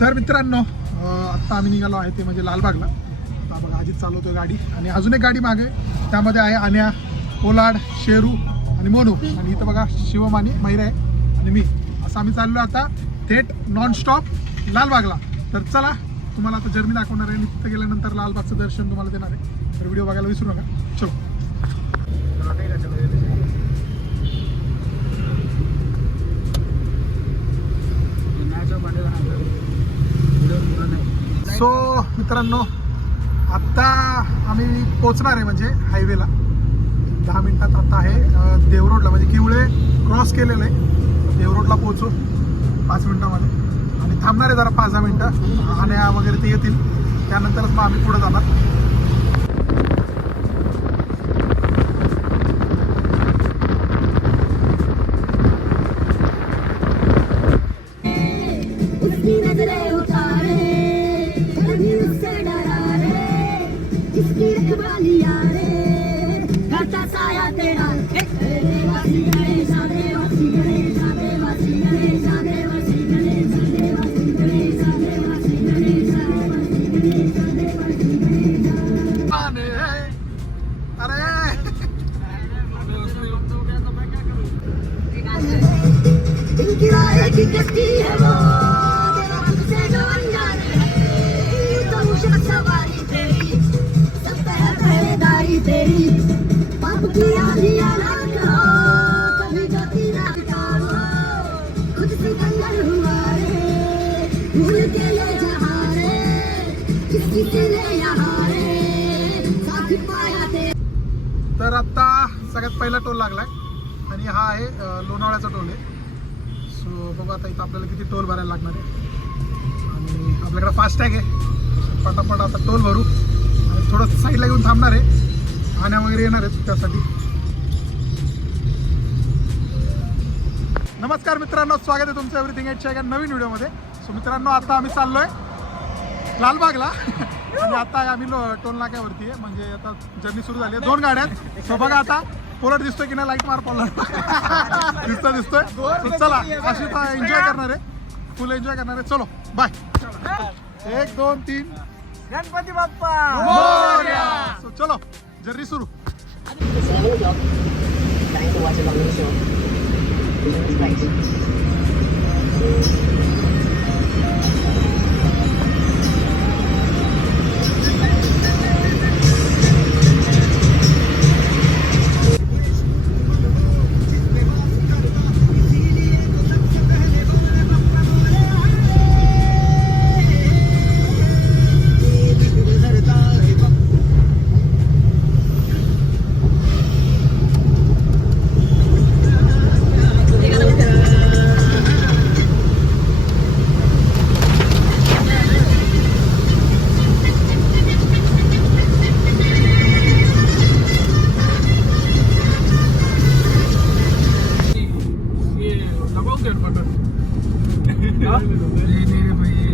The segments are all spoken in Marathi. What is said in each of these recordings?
तर मित्रांनो आता आम्ही निघालो आहे ते म्हणजे लालबागला. आता बघा अजित चालवतोय गाडी आणि अजून एक गाडी मागे, त्यामध्ये आहे आन्या, पोलाड, शेरू आणि मोनू. आणि इथं बघा शिवम आणि मैरा आहे आणि मी. असं आम्ही चाललो आता थेट नॉन स्टॉप लालबागला. तर चला तुम्हाला आता जर्नी दाखवणार आहे आणि तिथे गेल्यानंतर लालबागचं दर्शन तुम्हाला देणार आहे. तर व्हिडिओ बघायला विसरू नका. चलो. सो मित्रांनो आत्ता आम्ही पोचणार आहे म्हणजे हायवेला 10 मिनिटात. आता आहे देवरोडला म्हणजे किवळे क्रॉस केलेलं आहे. देवरोडला पोचू 5 मिनिटामध्ये आणि थांबणार आहे जरा 5-10 मिनिटं. आण्या वगैरे ते येतील, त्यानंतरच मग आम्ही पुढे जाणार. तर आता सगळ्यात पहिला टोल लागलाय आणि हा आहे लोणावळ्याचा टोल आहे. सो बघू आता इथं आपल्याला किती टोल भरायला लागणार आहे. आणि आपल्याकडे फास्टॅग आहे, पटापट आता टोल भरू आणि थोडं साईडला घेऊन थांबणार आहे. आण्या वगैरे येणार आहेत त्यासाठी. नमस्कार मित्रांनो, स्वागत आहे तुमचं एव्हरीथिंग एटच्या एका नवीन व्हिडिओमध्ये. सो मित्रांनो आता आम्ही चाललोय लालबागला आणि आता आम्ही टोल नाक्यावरती आहे. म्हणजे आता जर्नी सुरू झाली आहे 2 गाड्यात. सो बघा आता पोलट दिसतोय की नाही, लाईट मार पोलट दिसतोय. चला अशी एन्जॉय करणार आहे, फुल एन्जॉय करणार आहे. चलो बाय. 1 2 3 गणपती बाप्पा. सो चलो जर्नी सुरू.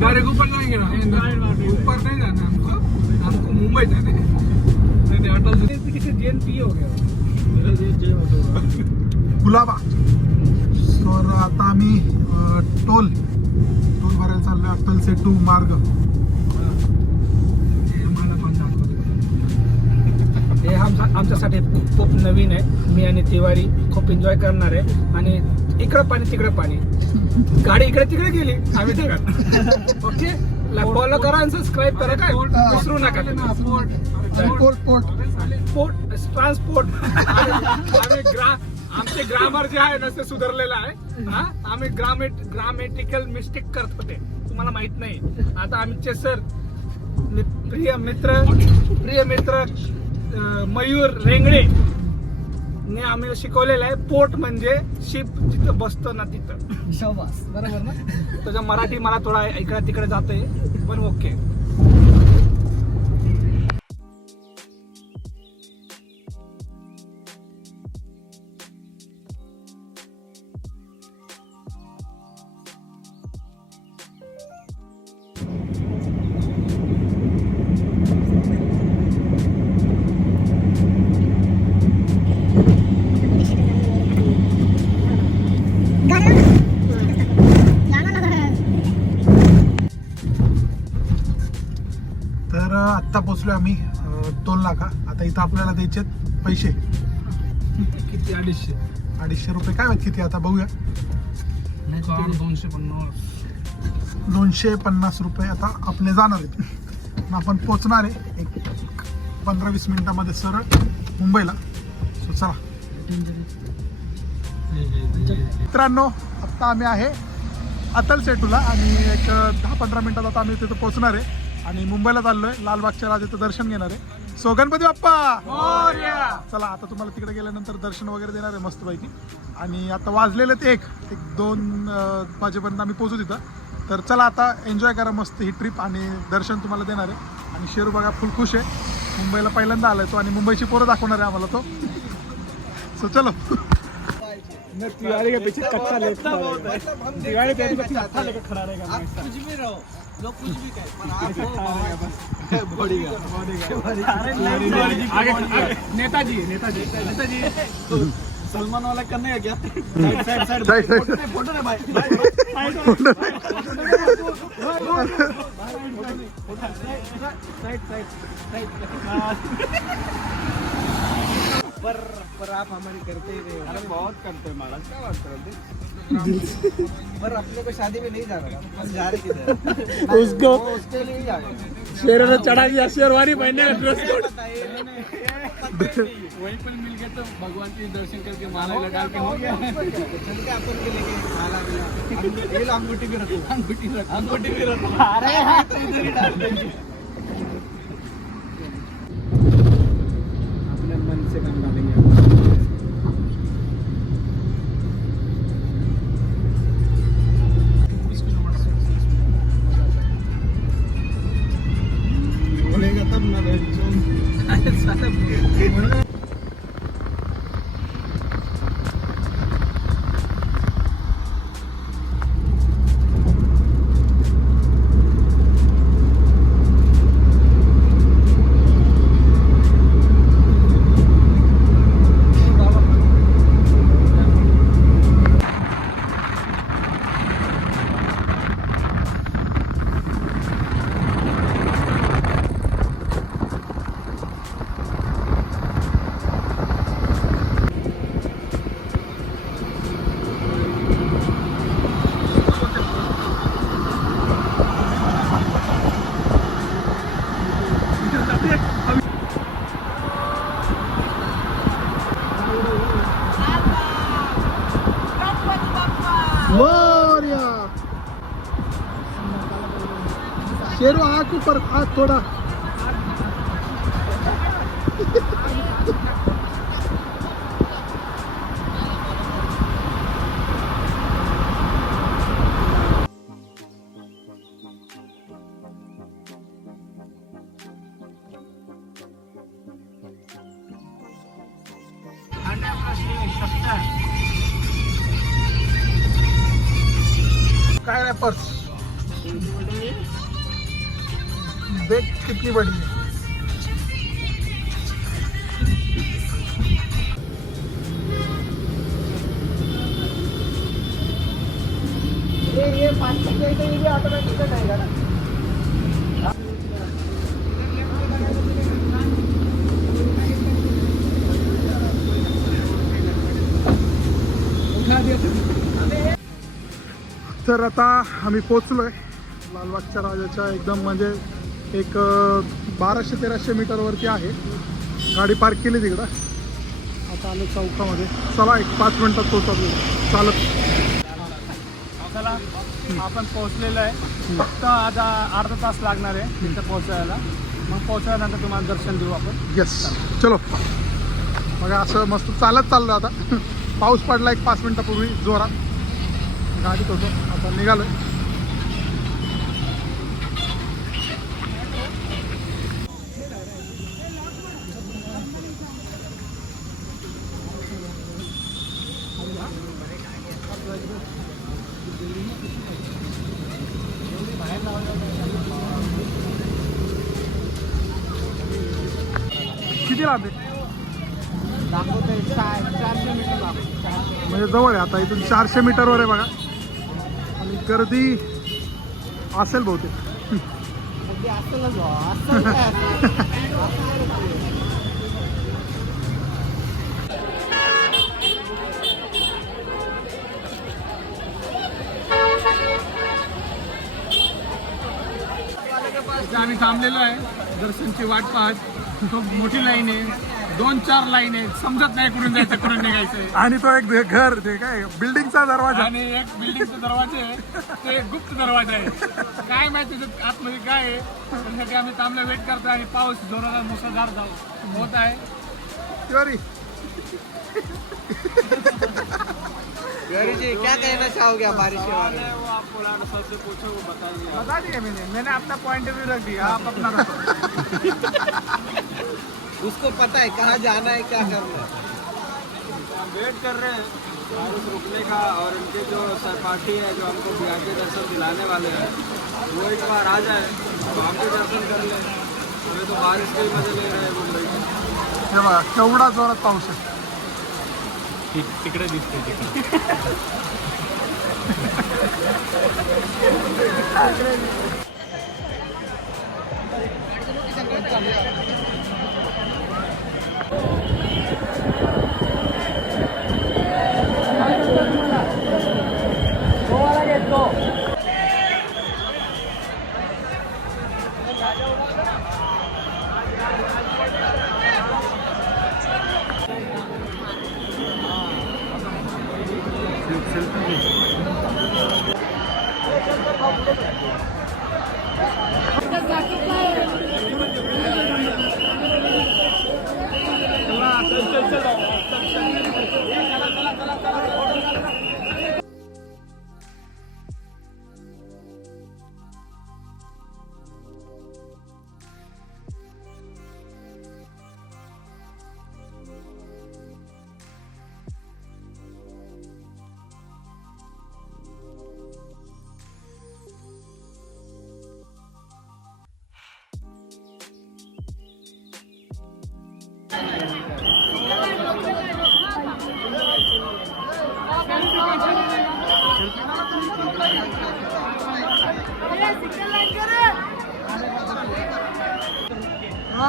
डायरेक्ट ऊपर जाएंगे ना, ऊपर नहीं जाना हमको मुंबई जाना है. नहीं अटल किसी JNPA हो गया गुलाबा. तर आता आम्ही टोल भरायला चाललोय अटल सेतू मार्ग. हे आमच्यासाठी खूप नवीन आहे. मी आणि तिवारी खूप एन्जॉय करणार आहे. आणि इकडं पाणी तिकडं पाणी, गाडी इकडे तिकडे गेली आम्ही ढगात. ओके, फॉलो करा आणि सबस्क्राईब करा, काय विसरू नका. ट्रान्सपोर्ट आमचे ग्रामर जे आहे ना ते सुधारलेलं आहे. आम्ही ग्रामेटिकल मिस्टेक करत होते, तुम्हाला माहित नाही. आता आमचे सर प्रिय मित्र मयूर रेंगडे ने आम्ही शिकवलेलं आहे. पोर्ट म्हणजे शिप जिथं बसतं ना तिथं. शाबास, बरोबर ना. त्याच्या मराठी मला थोडा इकडे तिकडे जातोय पण ओके. आत्ता पोचलो आम्ही टोल नाका. आता इथं आपल्याला द्यायचे पैसे किती 250 250 रुपये. काय माहित किती आता बघूया. 250 रुपये आता आपले जाणार आहेत. मग आपण पोचणार आहे एक 15-20 मिनिटामध्ये सरळ मुंबईला. सो चला मित्रांनो, आत्ता आम्ही आहे अतल सेटूला आणि एक 10-15 मिनिटात आता आम्ही तिथं पोहोचणार आहे आणि मुंबईला चाललोय. लालबागच्या राजाचं दर्शन घेणार आहे. सो गणपती बाप्पा चला, आता तुम्हाला तिकडे गेल्यानंतर दर्शन वगैरे देणार आहे मस्तपैकी. आणि आता वाजलेले ते एक 2 वाजेपर्यंत आम्ही पोहोचू तिथं. तर चला आता एन्जॉय करा मस्त ही ट्रिप आणि दर्शन तुम्हाला देणार आहे. आणि शेरू बघा फुल खुश आहे. मुंबईला पहिल्यांदा आलाय तो आणि मुंबईची पोरं दाखवणार आहे आम्हाला तो. सो चलो. तिवारी के पीछे कच्चा लेके तिवारी के पीछे कच्चा लेके खड़ा रहेगा. आप कुछ भी रहो, लोग कुछ भी कहें, पर आप नेताजी सलमान वाला करने का क्या? Side. फोटो ने भाई. पर आप हमारी करते ही रहे. अरे बहुत करते हैं महाराज, क्या बात करते हैं. पर अपने को शादी में नहीं जा रहा, हम जा रहे किधर? उसको उसके लिए ही जा रहे. शेर ने चढ़ा दिया शेरवानी पहनने का ड्रेस कोड. वहीं पर मिल गए तो भगवान के दर्शन करके माला लगा के हो गया. चल के अपन के लेके माला मिला. ये लो अंगूठी भी रखो. अंगूठी भी रखो. अरे तो इधर ही डाल देंगे. अपने मन से काम डालेंगे. बोलेगा तब ना शेरू आग ऊपर, आग थोड़ा. काय रॅपर्स देख कितनी बड़ी है. ये 5 ये भी ऑटोमेटिक रहेगा ना. तर आता आम्ही पोचलोय लालबागच्या राजाच्या एकदम म्हणजे एक 1200-1300 मीटरवरती आहे. गाडी पार्क केली तिकडं. आता आलो चौकामध्ये. चला एक 5 मिनिटात पोहोचलो चालत. चला आपण पोहोचलेलो आहे. फक्त आता अर्धा तास लागणार आहे तिथं पोहोचायला. मग पोहोचल्यानंतर तुम्हाला दर्शन देऊ आपण. येस चलो. बघा असं मस्त चालत चाललो आता. पाऊस पडला एक 5 मिनिटापूर्वी जोरात. गाडीत होतो आता निघालोय. किती लांब आहे? दाखवते 400 मीटर लागतो. म्हणजे जवळ आहे. आता इथून 400 मीटरवर आहे बघा. आणि गर्दी असेल बहुतेक. ते असलंच व्हा, असलं काय असलं? इथे आम्ही थांबलेलो आहे दर्शनची वाट पाहत. खूप मोठी लाईन आहे, 2-4 लाईन आहे, समजत नाही कुठून जायचं कुठून निघायचंय. आणि तो एक घर ते काय बिल्डिंगचा दरवाजा आणि एक बिल्डिंगचा दरवाजा आहे, ते एक गुप्त दरवाजा आहे. काय माहिती त्याच्यात आतमध्ये काय आहे. त्यासाठी आम्ही थांबलो, वेट करतो आणि पाऊस जोराला मुसळधार होत आहे. तिवारी गौरी जी क्या कहना चाहोगे बारिश के बारे में? बता दिया मैंने अपना पॉइंट ऑफ व्यू रख दिया, आप अपना रखो. उसको पता है कहाँ जाना है, क्या करना है. वेट कर रहे हैं बारिश रुकने का, और इनके जो सहपाठी है जो हमको वीआईपी दर्शन दिलाने वाले हैं वो एक बार आ जाए तो हम भी दर्शन कर लें. हमें तो बारिश के ही मजे ले रहे हैं मुंबई के. हे बघा केवढा जोरात पाऊस आहे. तिकडे दिसते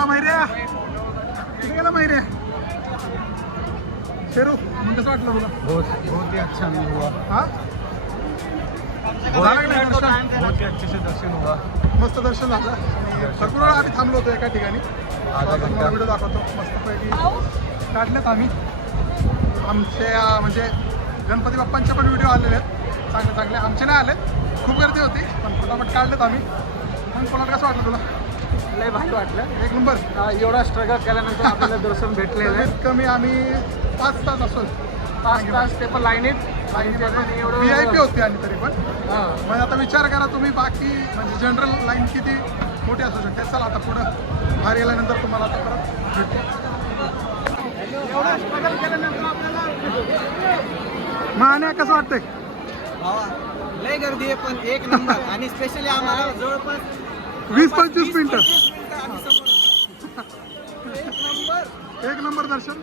मैऱ्या कुठे गेला मैऱ्या. शेरू मग कसं वाटलं तुला. बहुत ही अच्छा नहीं हुआ. हा झालं का नाही दर्शन? बहुत ही अच्छे से दर्शन हुआ. मस्त दर्शन झालं. आणि भरपूर वेळा आम्ही थांबलो होतो एका ठिकाणी. तुम्हाला व्हिडिओ दाखवतो मस्तपैकी काढलेत आम्ही. आमच्या म्हणजे गणपती बाप्पांचे पण व्हिडिओ आलेले आहेत चांगले चांगले. आमचे नाही आले, खूप गर्दी होती पण फटाफट काढलेत आम्ही. मग कोणाला कसं वाटलं तुला. लय भारी वाटलं. एक नंबर. एवढा स्ट्रगल केल्यानंतर आपल्याला दर्शन भेटलेलं आहे. कमीत कमी आम्ही 5 तास असो 5 तास ते पण लाईनीत एवढं VIP होती आणि तरी पण. हां. म्हणजे आता विचार करा तुम्ही बाकी म्हणजे जनरल लाईन किती मोठी असू शकते. चला आता पुढं बाहेर गेल्यानंतर तुम्हाला आता परत भेटतो. एवढा स्ट्रगल केल्यानंतर आपल्याला मान्या कसं वाटतंय. भावा लय गर्दी आहे पण एक नंबर. आणि स्पेशली आम्हाला जवळपास 20-25 मिनिटं आम्ही समोर. एक नंबर दर्शन.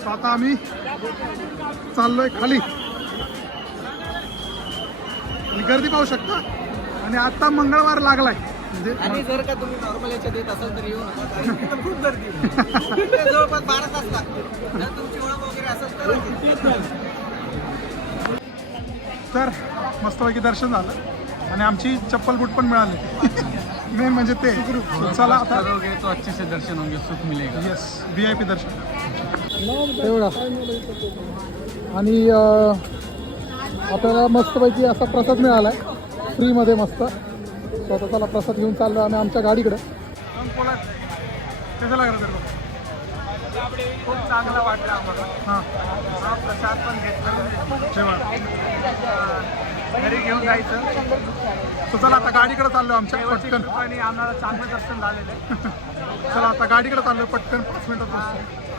तर आता आम्ही चाललोय खाली आणि गर्दी पाहू शकता. आणि आता मंगळवार लागलाय म्हणजे आणि जर का तुम्ही नॉर्मल याच्यात येत असाल तर येऊ नका, कारण तिथं खूप गर्दी आहे. तिथे जवळपास 12 तास लागते. जर तुमची ओळख वगैरे असेल तर तर मस्तपैकी दर्शन झालं आणि आमची चप्पल बूट पण मिळाली. मेन म्हणजे ते. चला आता करोगे तो अच्छे से दर्शन होंगे, सुख मिलेगा. येस VIP दर्शन एवढा. आणि आपल्याला मस्तपैकी असा प्रसाद मिळाला आहे फ्रीमध्ये मस्त. स्वतःला प्रसाद घेऊन चाललो आम्ही आमच्या गाडीकडे. कसं लागलं तर खूप चांगलं वाटलं आम्हाला. हां हा प्रसाद पण घेतला, जेव्हा घरी घेऊन जायचं. तर चला आता गाडीकडे चाललो आमच्या पटकन. आणि आम्हाला चांगलं दर्शन झालेलं आहे. चला आता गाडीकडे चाललो पटकन 5 मिनिटात पोहोचतो.